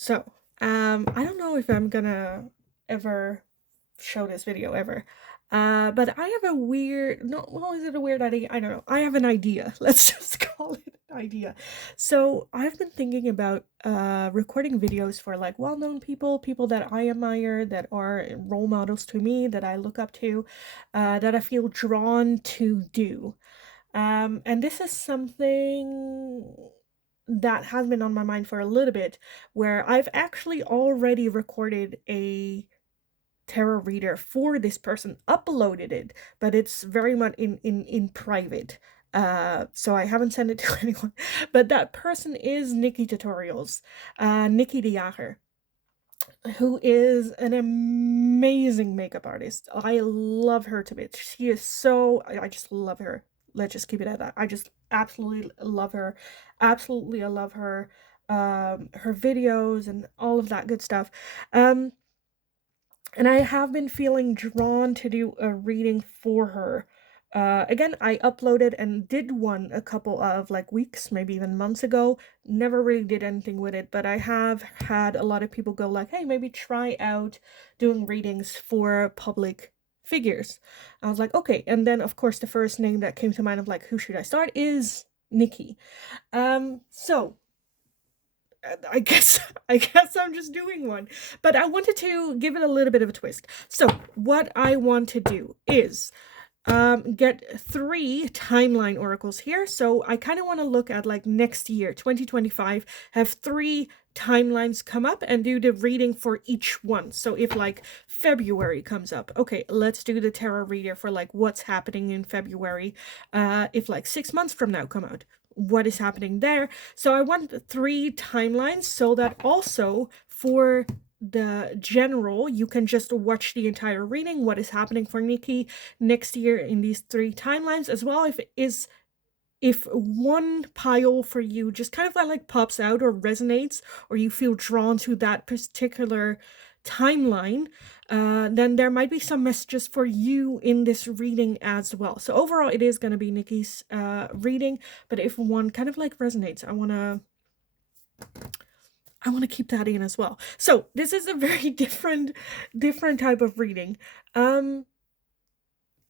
So, I don't know if I'm gonna ever show this video ever. But I have a weird, no, well, is it a weird idea? I don't know. I have an idea. Let's just call it an idea. So I've been thinking about recording videos for like well-known people, people that I admire, that are role models to me, that I look up to, that I feel drawn to do. And this is something that has been on my mind for a little bit, where I've actually already recorded a tarot reader for this person, uploaded it, but it's very much in private. So I haven't sent it to anyone. But that person is Nikkie Tutorials, Nikkie de Jager, who is an amazing makeup artist. I love her to bits. She is so, I just love her. Let's just keep it at that. I just absolutely love her. Absolutely, I love her. Her videos and all of that good stuff. And I have been feeling drawn to do a reading for her. Again, I uploaded and did one a couple of like weeks, maybe even months ago. Never really did anything with it, but I have had a lot of people go like, hey, maybe try out doing readings for public figures. I was like, okay. And then of course the first name that came to mind of like, who should I start is Nikkie. So I guess I guess I'm just doing one. But I wanted to give it a little bit of a twist. So what I want to do is get 3 timeline oracles here. So I kind of want to look at like next year, 2025, have 3 timelines come up and do the reading for each one. So if like February comes up, okay, let's do the tarot reader for like what's happening in February. If like 6 months from now come out, what is happening there. So I want 3 timelines so that also for the general, you can just watch the entire reading, what is happening for Nikkie next year in these 3 timelines, as well if one pile for you just kind of like pops out or resonates, or you feel drawn to that particular timeline, then there might be some messages for you in this reading as well. So overall, it is going to be Nikkie's reading, but if one kind of like resonates, I want to keep that in as well. So this is a very different type of reading.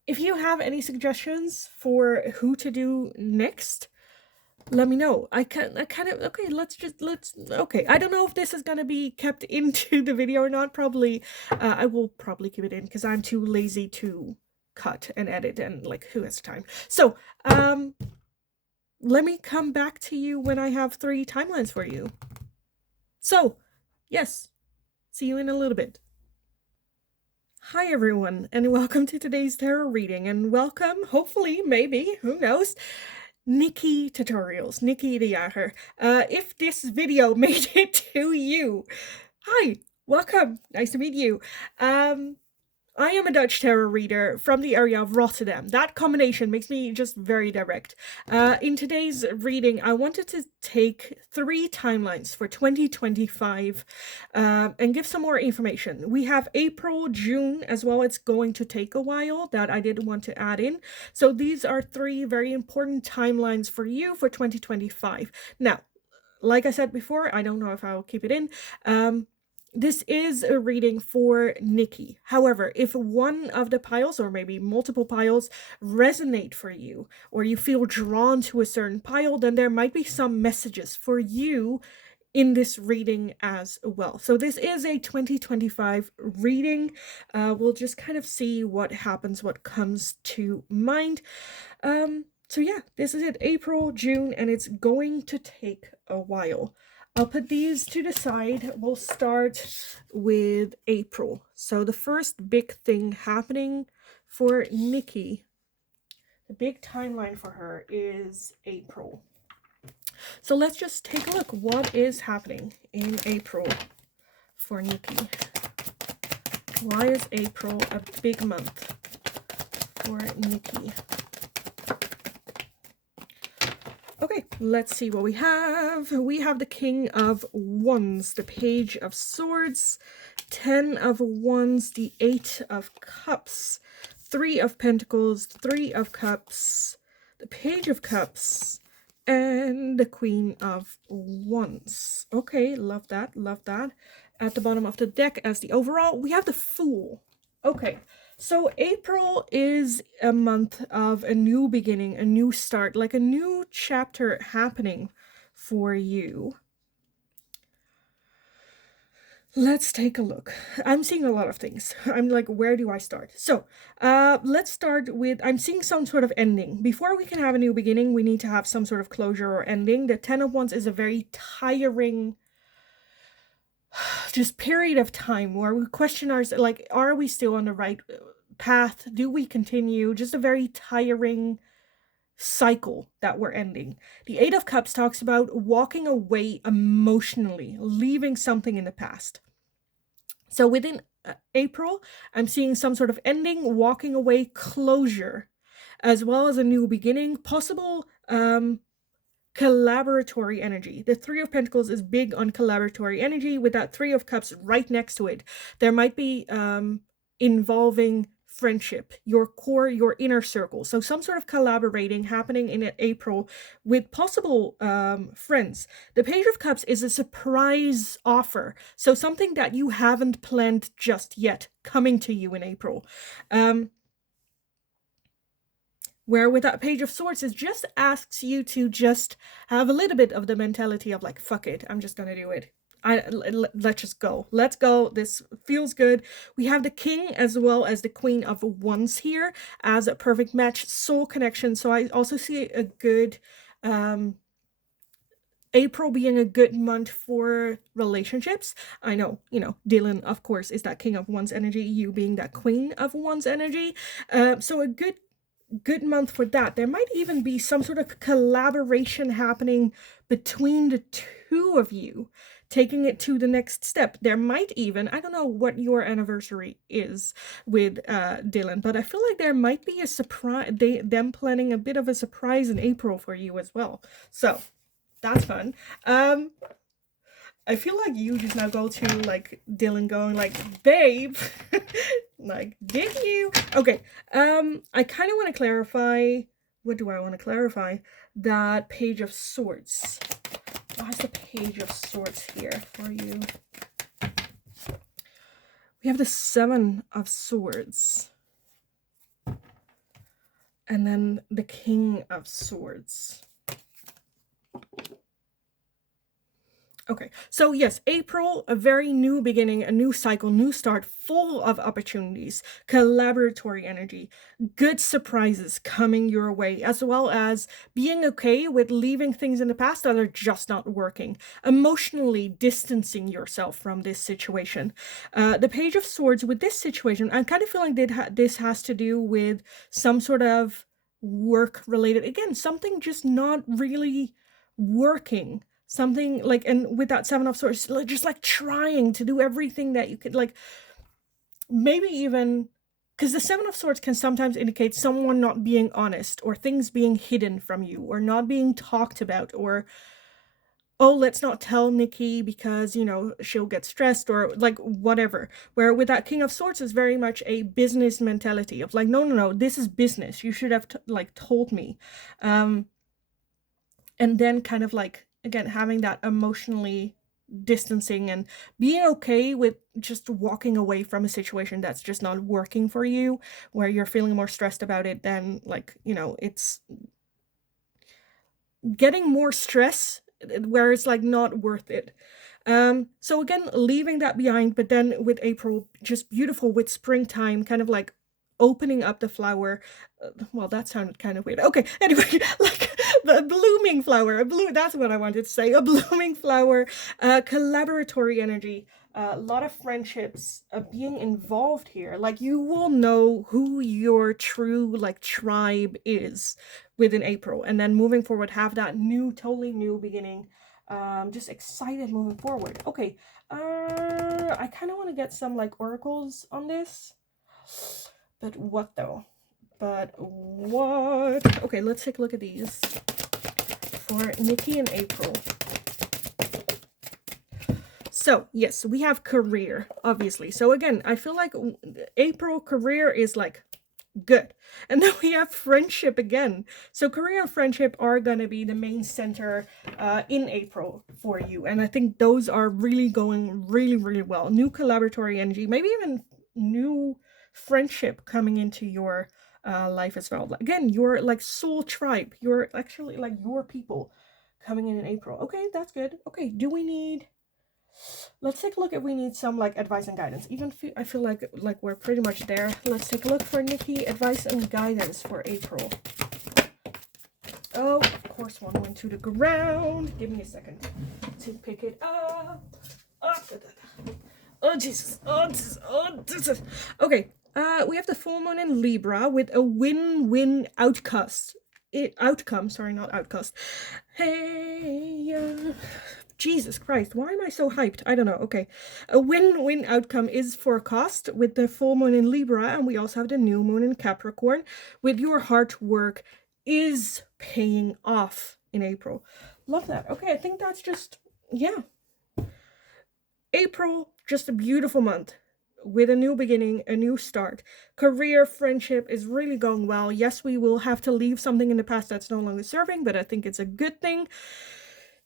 If you have any suggestions for who to do next, let me know. I kind of, okay, okay. I don't know if this is gonna be kept into the video or not. Probably, I will probably keep it in because I'm too lazy to cut and edit, and like, who has time? So, let me come back to you when I have 3 timelines for you. So, yes, see you in a little bit. Hi everyone, and welcome to today's tarot reading, and welcome, hopefully, maybe, who knows, Nikkie Tutorials, Nikkie de Jager. If this video made it to you, hi, welcome, nice to meet you. I am a Dutch tarot reader from the area of Rotterdam. That combination makes me just very direct. In today's reading, I wanted to take 3 timelines for 2025 and give some more information. We have April, June as well. It's going to take a while that I did want to add in. So these are 3 very important timelines for you for 2025. Now, like I said before, I don't know if I'll keep it in. This is a reading for Nikkie. However, if one of the piles, or maybe multiple piles, resonate for you, or you feel drawn to a certain pile, then there might be some messages for you in this reading as well. So this is a 2025 reading. We'll just kind of see what happens, what comes to mind. So yeah, this is it, April, June, and it's going to take a while. I'll put these to the side. We'll start with April. So the first big thing happening for Nikkie, the big timeline for her is April. So let's just take a look. What is happening in April for Nikkie? Why is April a big month for Nikkie? Okay, let's see what we have. We have the King of Wands, the Page of Swords, 10 of Wands, the 8 of Cups, 3 of Pentacles, 3 of Cups, the Page of Cups, And the Queen of Wands. Okay, love that, love that. At the bottom of the deck as the overall, we have the Fool. Okay, so April is a month of a new beginning, a new start, like a new chapter happening for you. Let's take a look. I'm seeing a lot of things. I'm like, where do I start? So, let's start with, I'm seeing some sort of ending. Before we can have a new beginning, we need to have some sort of closure or ending. The Ten of Wands is a very tiring, just period of time where we question ourselves, like, are we still on the right path? Do we continue? Just a very tiring cycle that we're ending. The Eight of Cups talks about walking away emotionally, leaving something in the past. So within April, I'm seeing some sort of ending, walking away, closure, as well as a new beginning, possible collaboratory energy. The Three of Pentacles is big on collaboratory energy with that Three of Cups right next to it. There might be involving friendship, your core, your inner circle. So some sort of collaborating happening in April with possible friends. The Page of Cups is a surprise offer. So something that you haven't planned just yet coming to you in April. Where with that Page of Swords, it just asks you to just have a little bit of the mentality of like, fuck it, I'm just gonna do it. Let's just go. Let's go. This feels good. We have the King as well as the Queen of Wands here as a perfect match, soul connection. So I also see a good April being a good month for relationships. I know, Dylan, of course, is that King of Wands energy, you being that Queen of Wands energy. So a good month for that. There might even be some sort of collaboration happening between the two of you, taking it to the next step. There might even, I don't know what your anniversary is with Dylan, but I feel like there might be a surprise, them planning a bit of a surprise in April for you as well. So that's fun. I feel like you just now go to like Dylan going like, babe, like, did you? Okay, I kind of want to clarify, what do I want to clarify? That Page of Swords. What's the Page of Swords here for you? We have the Seven of Swords. And then the King of Swords. Okay, so yes, April, a very new beginning, a new cycle, new start, full of opportunities, collaboratory energy, good surprises coming your way, as well as being okay with leaving things in the past that are just not working, emotionally distancing yourself from this situation. The Page of Swords, with this situation, I'm kind of feeling that this has to do with some sort of work-related, again, something just not really working. Something like, and with that Seven of Swords, just like trying to do everything that you could, like, maybe even, because the Seven of Swords can sometimes indicate someone not being honest, or things being hidden from you, or not being talked about, or, oh, let's not tell Nikki because, she'll get stressed, or like whatever. Where with that King of Swords is very much a business mentality of like, no, this is business. You should have told me. And then kind of like, again, having that emotionally distancing and being okay with just walking away from a situation that's just not working for you, where you're feeling more stressed about it than like, it's getting more stress where it's like not worth it. So again, leaving that behind, but then with April, just beautiful with springtime, kind of like opening up the flower. Well, that sounded kind of weird. Okay, anyway, like the blooming flower, that's what I wanted to say, a blooming flower, collaboratory energy, a lot of friendships being involved here. Like, you will know who your true like tribe is within April, and then moving forward, have that totally new beginning. Just excited moving forward. Okay, I kind of want to get some like oracles on this. But what though? Okay, let's take a look at these for Nikki and April. So, yes, we have career, obviously. So again, I feel like April career is like Good. And then we have friendship again. So career and friendship are going to be the main center in April for you. And I think those are really going really, really well. New collaboratory energy, maybe even new friendship coming into your life as well. Again, your like soul tribe. You're actually like your people coming in April. Okay, that's good. Okay, do we need... Let's take a look if we need some like advice and guidance. I feel like we're pretty much there. Let's take a look for Nikki, advice and guidance for April. Oh, of course, one went to the ground. Give me a second to pick it up. Oh, Jesus. Oh, Jesus. Oh, Jesus. Okay. We have the full moon in Libra with a win-win outcome. Sorry, not outcast. Hey, Jesus Christ, why am I so hyped? I don't know. Okay. A win-win outcome is forecast with the full moon in Libra, and we also have the new moon in Capricorn with your hard work is paying off in April. Love that. Okay, I think that's just, yeah. April, just a beautiful month with a new beginning, a new start. Career, friendship is really going well. Yes, we will have to leave something in the past that's no longer serving, but I think it's a good thing.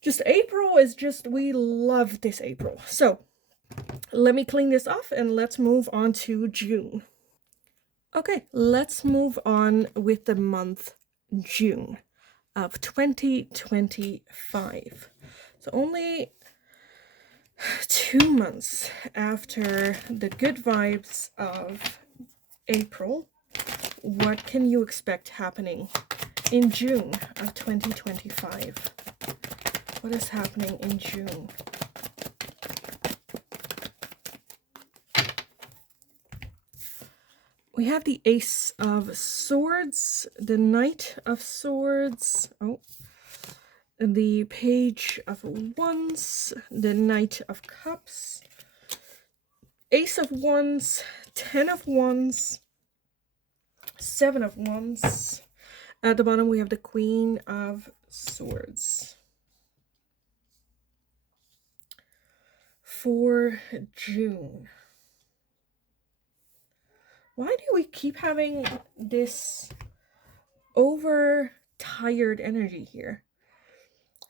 Just April is just, we love this April. So let me clean this off and let's move on to June. Okay, let's move on with the month June of 2025. So only 2 months after the good vibes of April. What can you expect happening in June of 2025? What is happening in June? We have the Ace of Swords, the Knight of Swords, the Page of Wands, the Knight of Cups, Ace of Wands, 10 of Wands, 7 of Wands. At the bottom we have the Queen of Swords. For June. Why do we keep having this overtired energy here?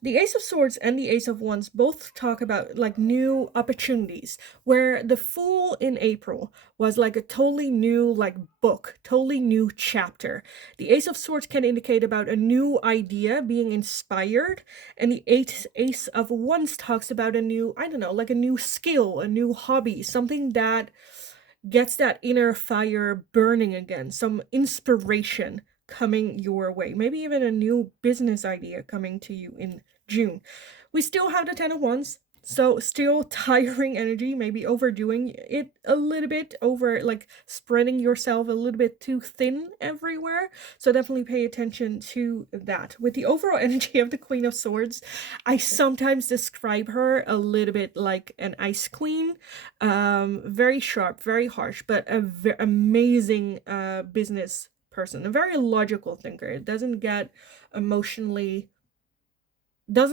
The Ace of Swords and the Ace of Wands both talk about like new opportunities, where the Fool in April was like a totally new like book, totally new chapter. The Ace of Swords can indicate about a new idea being inspired, and the Ace of Wands talks about a new, I don't know, like a new skill, a new hobby, something that gets that inner fire burning again, some inspiration coming your way, maybe even a new business idea coming to you in June. We still have the 10 of Wands, so still tiring energy, maybe overdoing it a little bit, over like spreading yourself a little bit too thin everywhere. So definitely pay attention to that. With the overall energy of the Queen of Swords, I sometimes describe her a little bit like an ice queen. Very sharp, very harsh, but amazing business person, a very logical thinker. It doesn't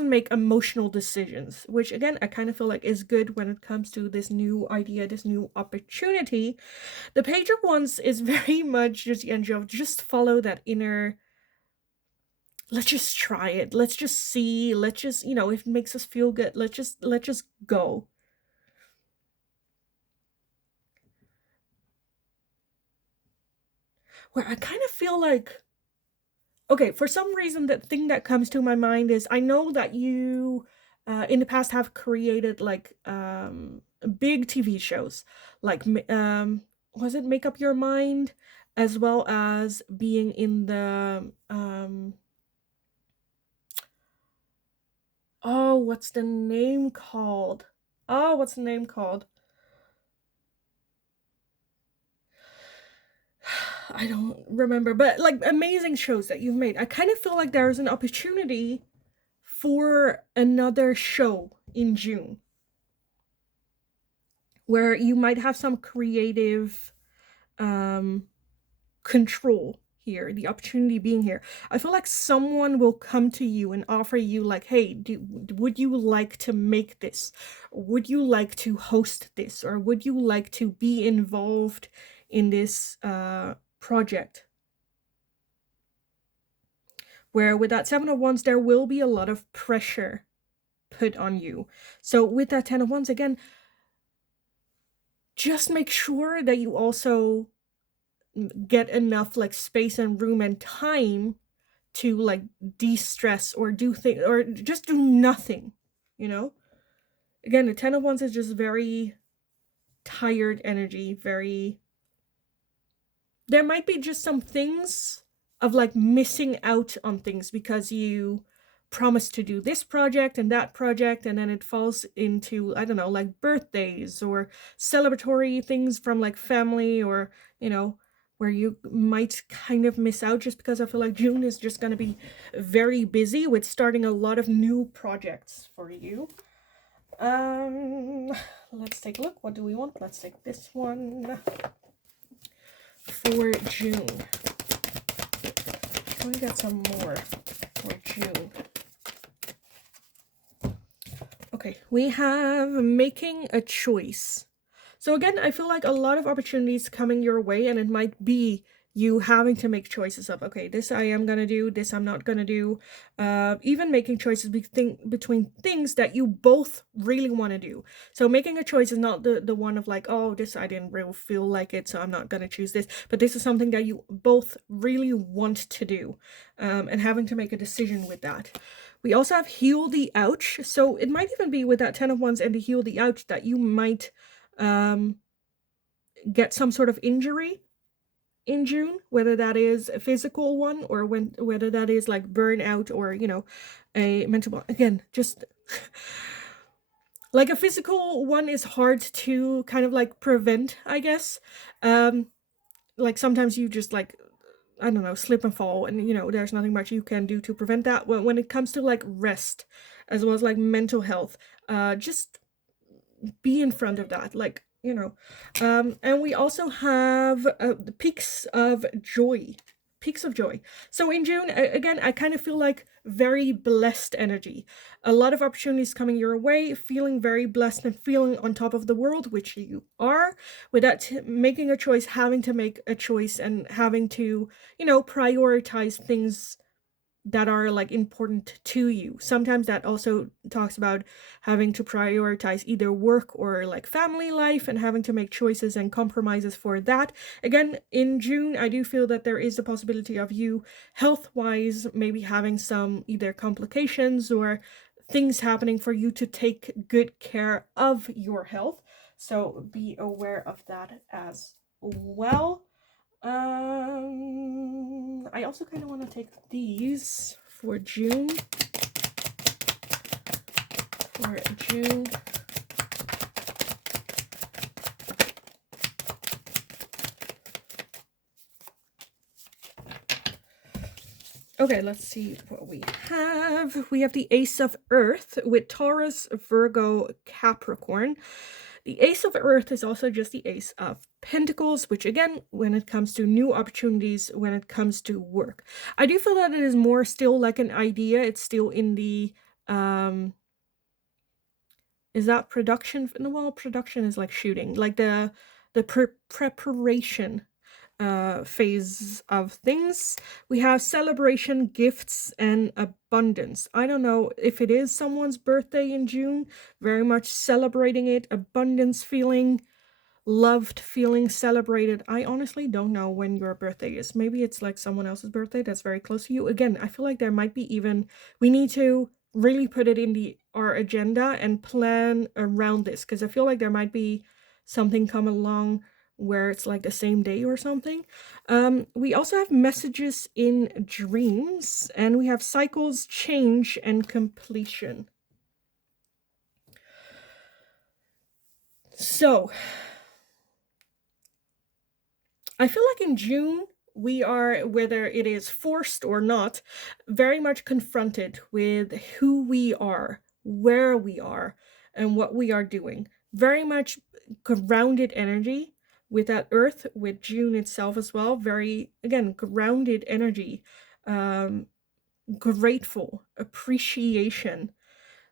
make emotional decisions, which again I kind of feel like is good when it comes to this new idea, this new opportunity. The Page of Wands is very much just the energy of just follow that inner, let's just try it, let's just see, let's just, if it makes us feel good, let's just go. Where I kind of feel like, okay, for some reason, the thing that comes to my mind is, I know that you in the past have created like big TV shows, like was it Make Up Your Mind, as well as being in the what's the name called? I don't remember, but like amazing shows that you've made. I kind of feel like there's an opportunity for another show in June where you might have some creative control here, the opportunity being here. I feel like someone will come to you and offer you like, hey, would you like to make this? Would you like to host this? Or would you like to be involved in this project. Where with that Seven of Wands, there will be a lot of pressure put on you. So with that Ten of Wands, again, just make sure that you also get enough like space and room and time to like de-stress or do things or just do nothing, you know? Again, the Ten of Wands is just very tired energy, very... There might be just some things of like missing out on things because you promised to do this project and that project, and then it falls into, I don't know, like birthdays or celebratory things from like family, or, you know, where you might kind of miss out, just because I feel like June is just going to be very busy with starting a lot of new projects for you. Let's take a look. What do we want? Let's take this one for June. Can we get some more for June? Okay, we have making a choice. So again, I feel like a lot of opportunities coming your way, and it might be you having to make choices of, okay, this I am gonna do, this I'm not gonna do. Even making choices between things that you both really want to do. So making a choice is not the one of like, oh, this I didn't really feel like it, so I'm not gonna choose this. But this is something that you both really want to do, and having to make a decision with that. We also have heal the ouch. So it might even be with that Ten of Wands and the heal the ouch that you might get some sort of injury in June, whether that is a physical one or whether that is like burnout or, you know, a mental... Again, just like a physical one is hard to kind of like prevent, I guess. Like sometimes you just like, I don't know, slip and fall, and you know, there's nothing much you can do to prevent that. When it comes to like rest as well as like mental health, just be in front of that, like, you know. And we also have the peaks of joy. So in June, again, I kind of feel like very blessed energy. A lot of opportunities coming your way, feeling very blessed and feeling on top of the world, which you are. With that, making a choice, having to make a choice, and having to, you know, prioritize things that are like important to you. Sometimes that also talks about having to prioritize either work or like family life, and having to make choices and compromises for that. Again, in June, I do feel that there is the possibility of you health-wise maybe having some either complications or things happening for you to take good care of your health. So be aware of that as well. I also kind of want to take these for June. Okay, let's see what we have. We have the Ace of Earth with Taurus, Virgo, Capricorn. The Ace of Earth is also just the Ace of Pentacles, which again, when it comes to new opportunities, when it comes to work, I do feel that it is more still like an idea. It's still in the, is that production? No, well, production is like shooting, like the preparation phase of things. We have celebration, gifts, and abundance. I don't know if it is someone's birthday in June, very much celebrating it, abundance feeling, loved feeling, celebrated. I honestly don't know when your birthday is. Maybe it's like someone else's birthday that's very close to you. Again, I feel like there might be even, we need to really put it in our agenda and plan around this, because I feel like there might be something come along where it's like the same day or something. We also have messages in dreams, and we have cycles, change, and completion. So I feel like in June, we are, whether it is forced or not, very much confronted with who we are, where we are, and what we are doing. Very much grounded energy with that Earth, with June itself as well. Very, again, grounded energy, grateful, appreciation.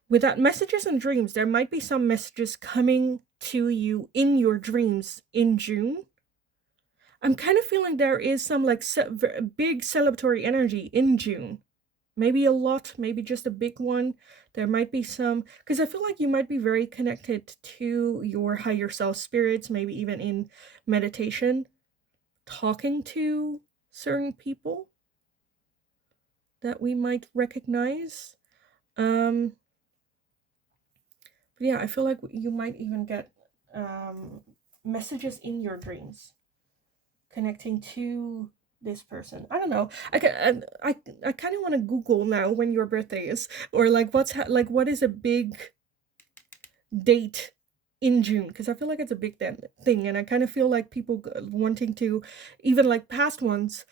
With that messages and dreams, there might be some messages coming to you in your dreams in June. I'm kind of feeling there is some like big celebratory energy in June. Maybe a lot, maybe just a big one. There might be some, because I feel like you might be very connected to your higher self spirits, maybe even in meditation, talking to certain people that we might recognize. But yeah, I feel like you might even get messages in your dreams connecting to this person. I don't know. I kind of want to Google now when your birthday is, or like what is a big date in June, because I feel like it's a big thing, and I kind of feel like people wanting to, even like past ones,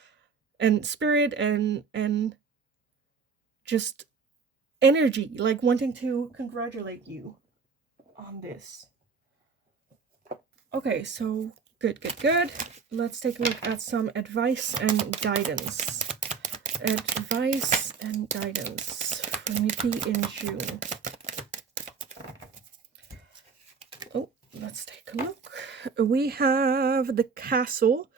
and spirit and just energy, like wanting to congratulate you on this. Okay, so good. Let's take a look at some advice and guidance. Advice and guidance for Nikki in June. Oh, let's take a look. We have the castle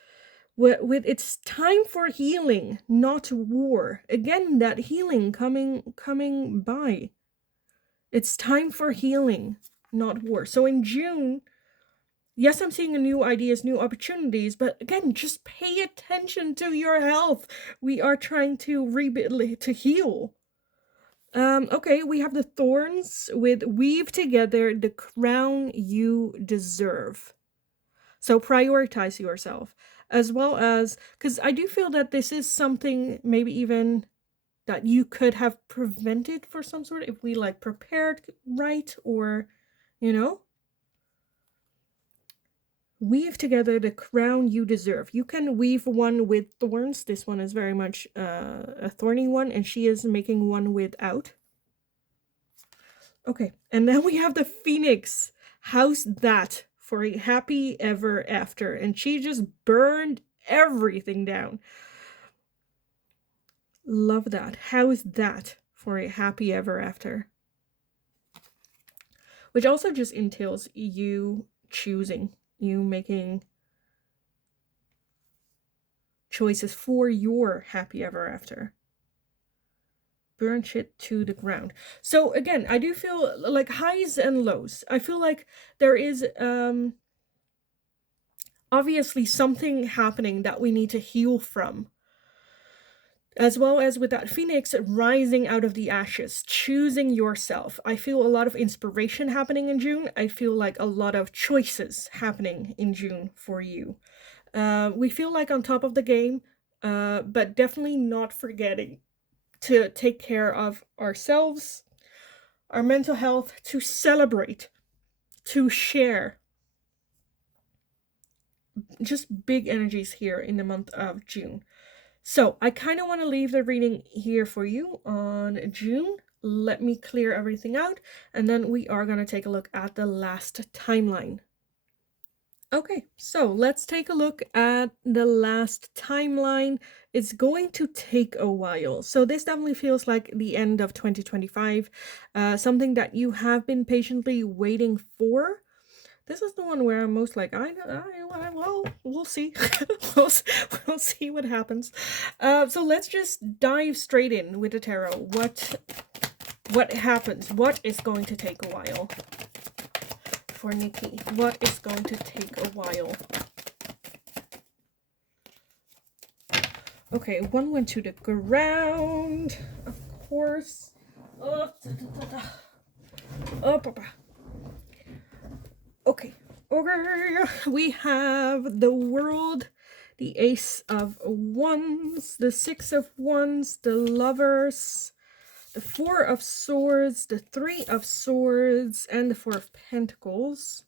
with it's time for healing, not war. Again, that healing coming by. It's time for healing, not war. So in June, yes, I'm seeing new ideas, new opportunities, but again, just pay attention to your health. We are trying to rebuild, to heal. Okay, we have the thorns with weave together the crown you deserve. So prioritize yourself, as well as, because I do feel that this is something maybe even that you could have prevented for some sort, if we like prepared right, or, you know, weave together the crown you deserve. You can weave one with thorns. This one is very much a thorny one, and she is making one without. Okay, and then we have the phoenix. How's that for a happy ever after? And she just burned everything down. Love that. How's that for a happy ever after? Which also just entails you choosing, you making choices for your happy ever after. Burn shit to the ground. So again, I do feel like highs and lows. I feel like there is obviously something happening that we need to heal from, as well as with that phoenix rising out of the ashes, choosing yourself. I feel a lot of inspiration happening in June. I feel like a lot of choices happening in June for you. We feel like on top of the game, but definitely not forgetting to take care of ourselves, our mental health, to celebrate, to share. Just big energies here in the month of June. So I kind of want to leave the reading here for you on June. Let me clear everything out, and then we are going to take a look at the last timeline. Okay, so let's take a look at the last timeline. It's going to take a while. So this definitely feels like the end of 2025, something that you have been patiently waiting for. This is the one where I'm most like, well, we'll see. we'll see what happens. So let's just dive straight in with the tarot. What happens? What is going to take a while? For Nikki, what is going to take a while? Okay, one went to the ground, of course. Okay, we have the world, the ace of wands, the 6 of wands, the lovers, the 4 of swords, the 3 of swords, and the 4 of pentacles.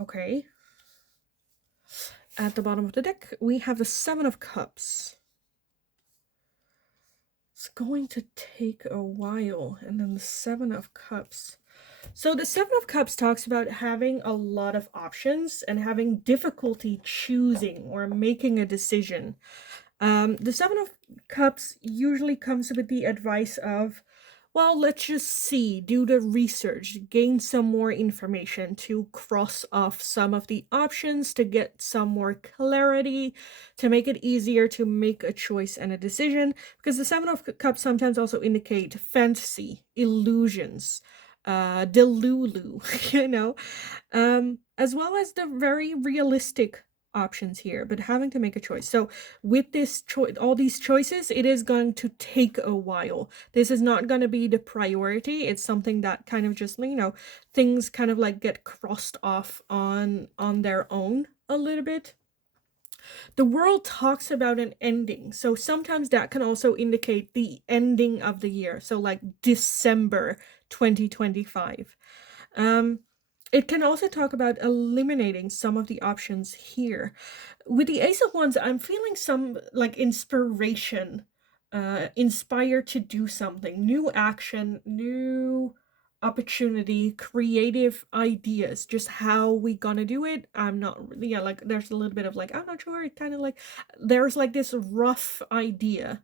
Okay. At the bottom of the deck, we have the 7 of cups. It's going to take a while. And then the 7 of cups. So the 7 of cups talks about having a lot of options and having difficulty choosing or making a decision. The 7 of cups usually comes with the advice of, Well, let's just see, do the research, gain some more information to cross off some of the options to get some more clarity, to make it easier to make a choice and a decision. Because the Seven of Cups sometimes also indicate fantasy, illusions, delulu, as well as the very realistic options here, but having to make a choice. So with this all these choices, it is going to take a while. This is not going to be the priority. It's something that kind of just, things kind of like get crossed off on their own a little bit. The world talks about an ending, so sometimes that can also indicate the ending of the year, so like December 2025. It can also talk about eliminating some of the options here. With the Ace of Wands, I'm feeling some like inspiration, inspired to do something, new action, new opportunity, creative ideas. Just how we gonna do it, I'm not really, yeah, like there's a little bit of like, I'm not sure. It kind of like there's like this rough idea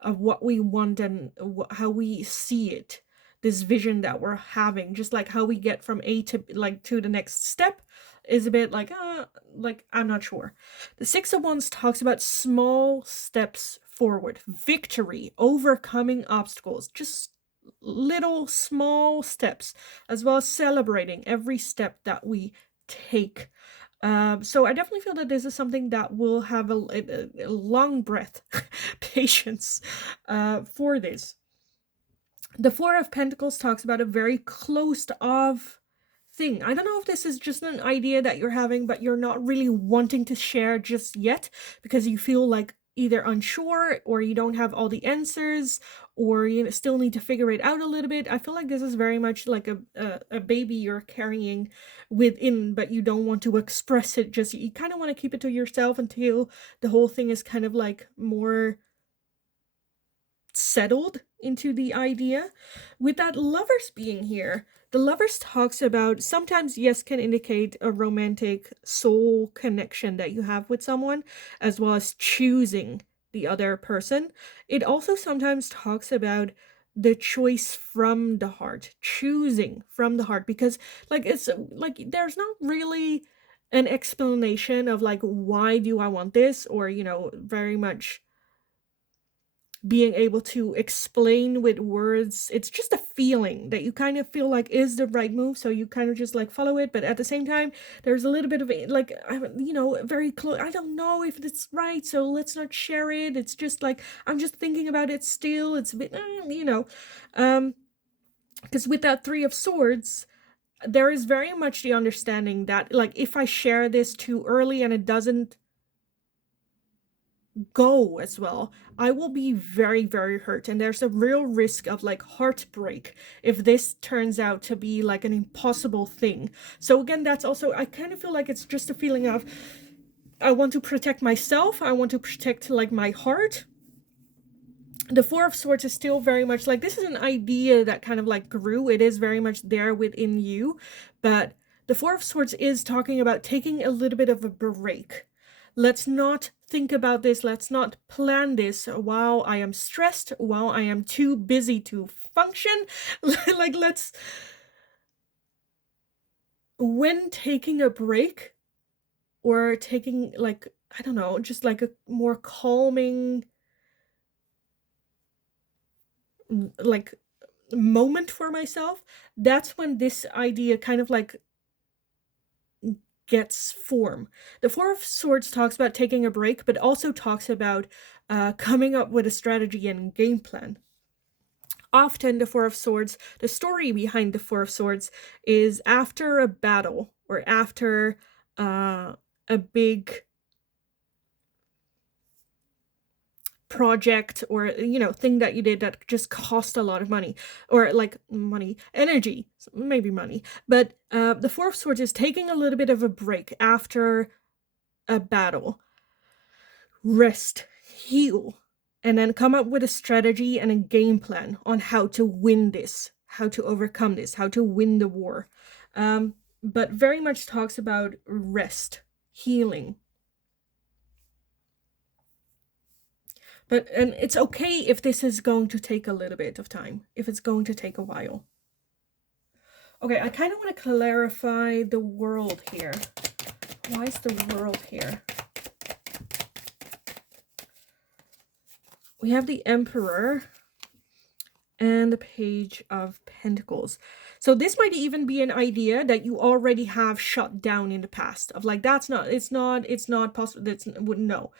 of what we want and how we see it, this vision that we're having, just like how we get from A to like to the next step is a bit like I'm not sure. The Six of Wands talks about small steps forward, victory, overcoming obstacles, just little small steps, as well as celebrating every step that we take. So I definitely feel that this is something that will have a long breath, patience for this. The Four of Pentacles talks about a very closed off thing. I don't know if this is just an idea that you're having, but you're not really wanting to share just yet because you feel like either unsure or you don't have all the answers, or you still need to figure it out a little bit. I feel like this is very much like a baby you're carrying within, but you don't want to express it. Just you kind of want to keep it to yourself until the whole thing is kind of like more settled into the idea. With that Lovers being here, the Lovers talks about sometimes, yes, can indicate a romantic soul connection that you have with someone, as well as choosing the other person. It also sometimes talks about the choice from the heart, choosing from the heart, because like it's like there's not really an explanation of like why do I want this, or very much being able to explain with words. It's just a feeling that you kind of feel like is the right move, so you kind of just like follow it, but at the same time there's a little bit of like very close, I don't know if it's right, so let's not share it. It's just like I'm just thinking about it still. It's a bit because with that Three of Swords, there is very much the understanding that like if I share this too early and it doesn't go as well, I will be very, very hurt, and there's a real risk of like heartbreak if this turns out to be like an impossible thing. So again, that's also, I kind of feel like it's just a feeling of I want to protect myself, I want to protect like my heart. The Four of Swords is still very much like this is an idea that kind of like grew. It is very much there within you, but the Four of Swords is talking about taking a little bit of a break. Let's not think about this. Let's not plan this while I am stressed, while I am too busy to function. Like, when taking a break or taking like, I don't know, just like a more calming like moment for myself, that's when this idea kind of like gets form. The Four of Swords talks about taking a break, but also talks about coming up with a strategy and game plan. Often the Four of Swords, the story behind the Four of Swords is after a battle or after a big project or thing that you did that just cost a lot of money, or like energy, maybe money, but the Four of Swords is taking a little bit of a break after a battle, rest, heal, and then come up with a strategy and a game plan on how to win this, how to overcome this, how to win the war. But very much talks about rest, healing. And it's okay if this is going to take a little bit of time, if it's going to take a while. Okay, I kind of want to clarify the world here. Why is the world here? We have the Emperor and the Page of Pentacles. So this might even be an idea that you already have shut down in the past, of like, it's not possible. No.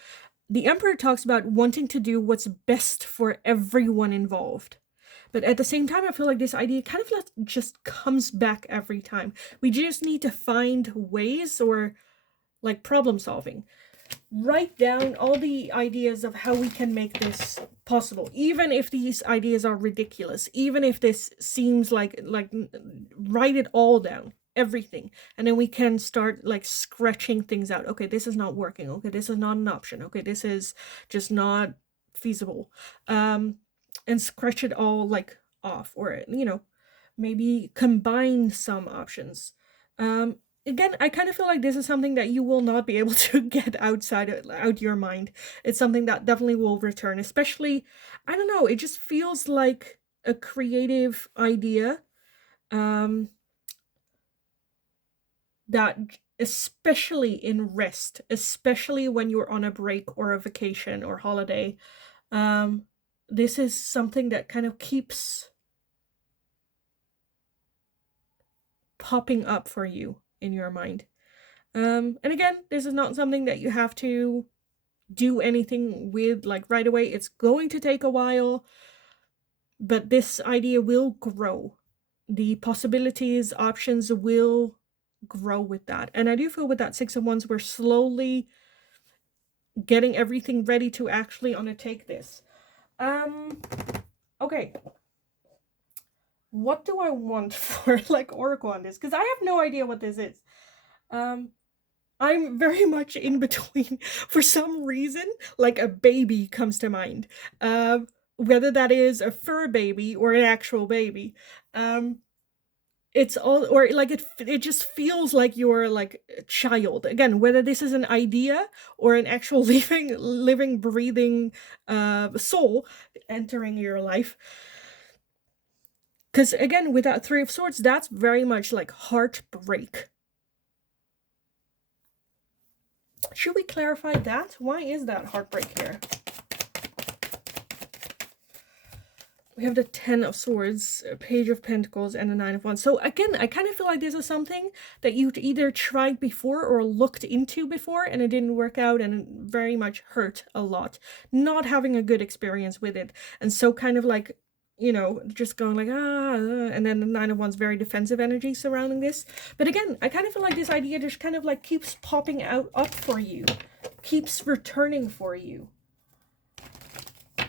The Emperor talks about wanting to do what's best for everyone involved. But at the same time, I feel like this idea kind of just comes back every time. We just need to find ways, or like problem solving. Write down all the ideas of how we can make this possible, even if these ideas are ridiculous, even if this seems like write it all down, everything, and then we can start like scratching things out. Okay, this is not working. Okay, this is not an option. Okay, this is just not feasible. And scratch it all like off, or maybe combine some options. Again, I kind of feel like this is something that you will not be able to get out your mind. It's something that definitely will return, especially, I don't know, it just feels like a creative idea that, especially in rest, especially when you're on a break or a vacation or holiday, this is something that kind of keeps popping up for you in your mind. And again, this is not something that you have to do anything with like right away. It's going to take a while, but this idea will grow. The possibilities, options will grow with that. And I do feel with that Six of Wands, we're slowly getting everything ready to actually undertake this. Okay. What do I want for like oracle on this? Because I have no idea what this is. I'm very much in between. For some reason, like a baby comes to mind. Whether that is a fur baby or an actual baby. It's all, or like it just feels like you're like a child. Again, whether this is an idea or an actual living, breathing soul entering your life. Because again, with that Three of Swords, that's very much like heartbreak. Should we clarify that? Why is that heartbreak here? We have the Ten of Swords, Page of Pentacles, and the Nine of Wands. So again, I kind of feel like this is something that you've either tried before or looked into before, and it didn't work out, and it very much hurt a lot. Not having a good experience with it. And so kind of like, just going like, and then the Nine of Wands, very defensive energy surrounding this. But again, I kind of feel like this idea just kind of like keeps popping up for you. Keeps returning for you.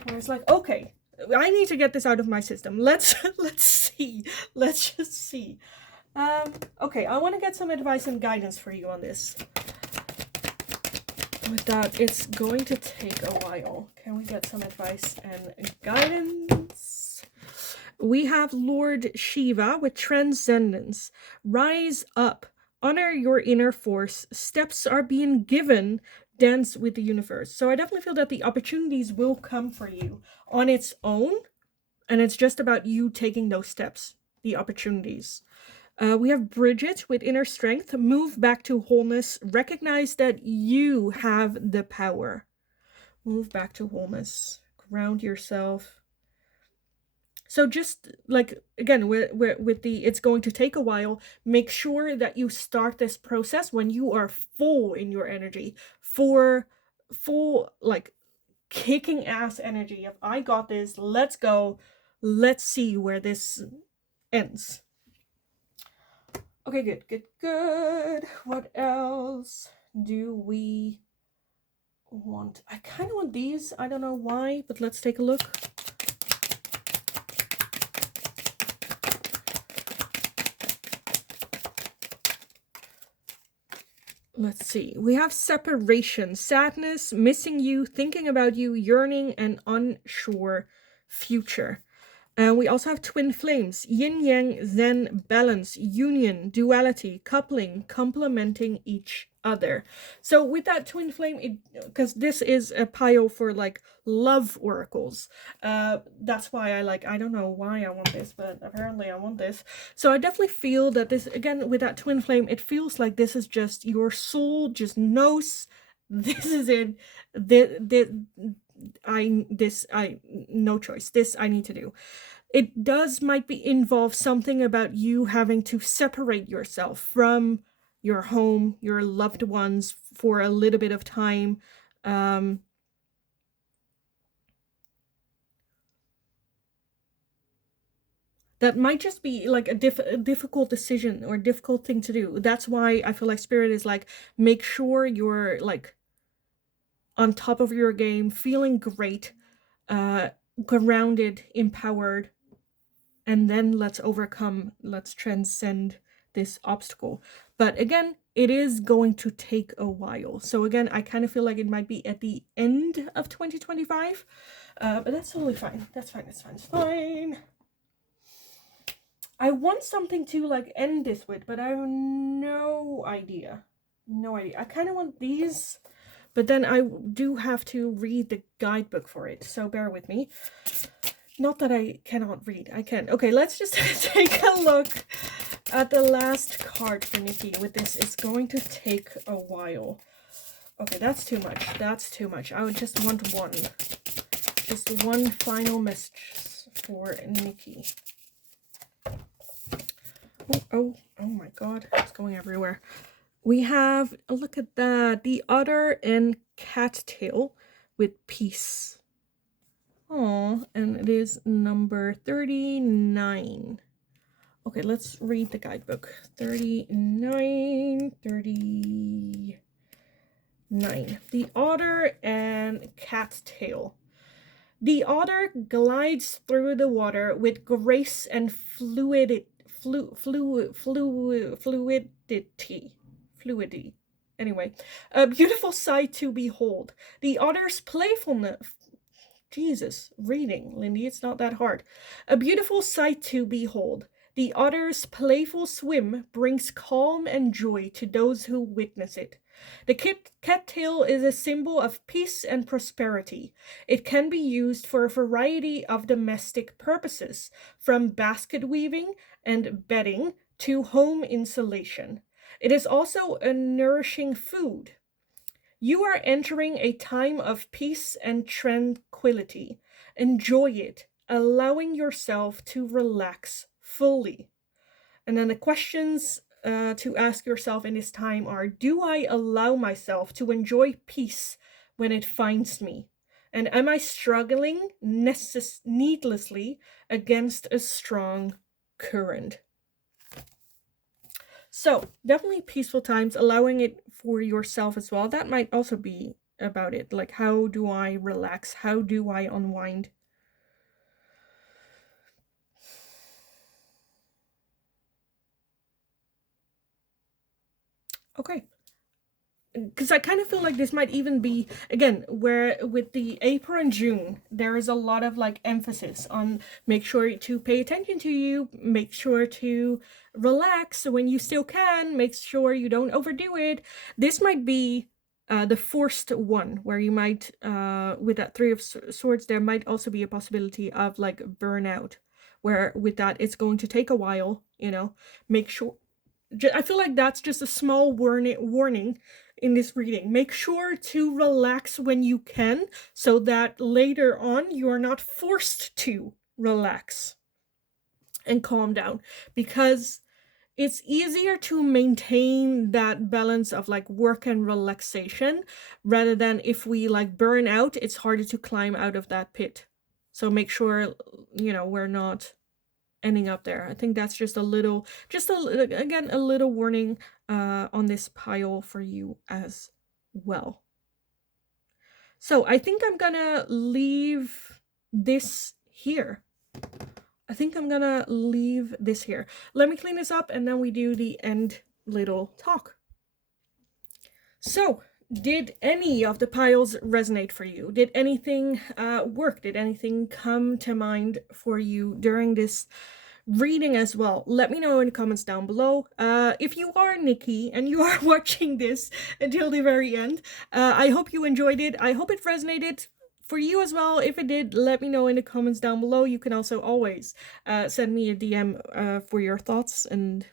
Where it's like, okay, I need to get this out of my system. Let's see. Let's just see. Okay, I want to get some advice and guidance for you on this. With that, it's going to take a while. Can we get some advice and guidance? We have Lord Shiva with Transcendence. Rise up. Honor your inner force. Steps are being given. Dance with the universe. So I definitely feel that the opportunities will come for you on its own. And it's just about you taking those steps. The opportunities. We have Bridget with Inner Strength. Move back to wholeness. Recognize that you have the power. Move back to wholeness. Ground yourself. So just like, again, with the it's going to take a while, make sure that you start this process when you are full in your energy. For full, like, kicking ass energy of, I got this, let's go. Let's see where this ends. Okay, good. What else do we want? I kind of want these. I don't know why, but let's take a look. Let's see. We have separation, sadness, missing you, thinking about you, yearning, and unsure future. And we also have twin flames, yin yang, zen, balance, union, duality, coupling, complementing each other. So with that twin flame, because this is a pile for like love oracles, that's why I don't know why I want this, but apparently I want this. So I definitely feel that this, again, with that twin flame, it feels like this is just your soul just knows this is it. No choice. This I need to do. It might involve something about you having to separate yourself from your home, your loved ones for a little bit of time. That might just be like a difficult decision or difficult thing to do. That's why I feel like Spirit is like, make sure you're like on top of your game, feeling great, grounded, empowered, and then let's transcend this obstacle. But again, it is going to take a while. So again, I kind of feel like it might be at the end of 2025, but that's totally fine. That's fine. I want something to like end this with, but I have no idea. I kind of want these, but then I do have to read the guidebook for it, so bear with me. Not that I cannot read. I can. Okay, let's just take a look at the last card for Nikki with this. It's going to take a while. Okay, that's too much. I would just want one. Just one final message for Nikki. Oh my god, it's going everywhere. We have, look at that, the otter and cattail with peace. Oh, and it is number 39. Okay, let's read the guidebook. 39. The otter and cattail. The otter glides through the water with grace and fluidity. Anyway, a beautiful sight to behold. The otter's playfulness. Jesus, reading, Lindy, it's not that hard. A beautiful sight to behold. The otter's playful swim brings calm and joy to those who witness it. The cattail is a symbol of peace and prosperity. It can be used for a variety of domestic purposes, from basket weaving and bedding to home insulation. It is also a nourishing food. You are entering a time of peace and tranquility. Enjoy it, allowing yourself to relax fully. And then the questions to ask yourself in this time are, do I allow myself to enjoy peace when it finds me? And am I struggling needlessly against a strong current? So definitely peaceful times, allowing it for yourself as well. That might also be about it. Like, how do I relax? How do I unwind? Okay. Because I kind of feel like this might even be, again, where with the April and June, there is a lot of like emphasis on make sure to pay attention to you, make sure to relax when you still can, make sure you don't overdo it. This might be the forced one, where you might, with that Three of Swords, there might also be a possibility of like burnout, where with that, it's going to take a while, make sure. I feel like that's just a small warning in this reading. Make sure to relax when you can, so that later on you are not forced to relax and calm down, because it's easier to maintain that balance of like work and relaxation, rather than if we like burn out, it's harder to climb out of that pit. So make sure, we're not ending up there. I think that's just a little warning on this pile for you as well. So I think I'm gonna leave this here. Let me clean this up and then we do the end little talk. So Did any of the piles resonate for you? Did anything work? Did anything come to mind for you during this reading as well? Let me know in the comments down below. If you are Nikki and you are watching this until the very end, I hope you enjoyed it. I hope it resonated for you as well. If it did, let me know in the comments down below. You can also always send me a DM for your thoughts and,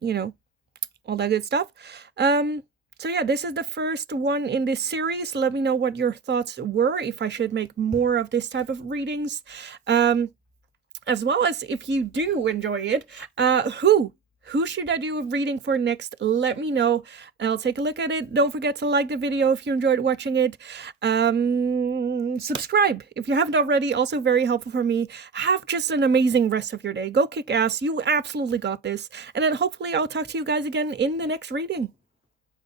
you know, all that good stuff. So yeah, this is the first one in this series. Let me know what your thoughts were, if I should make more of this type of readings. As well as if you do enjoy it, who should I do a reading for next? Let me know and I'll take a look at it. Don't forget to like the video if you enjoyed watching it. Subscribe if you haven't already, also very helpful for me. Have just an amazing rest of your day. Go kick ass. You absolutely got this. And then hopefully I'll talk to you guys again in the next reading.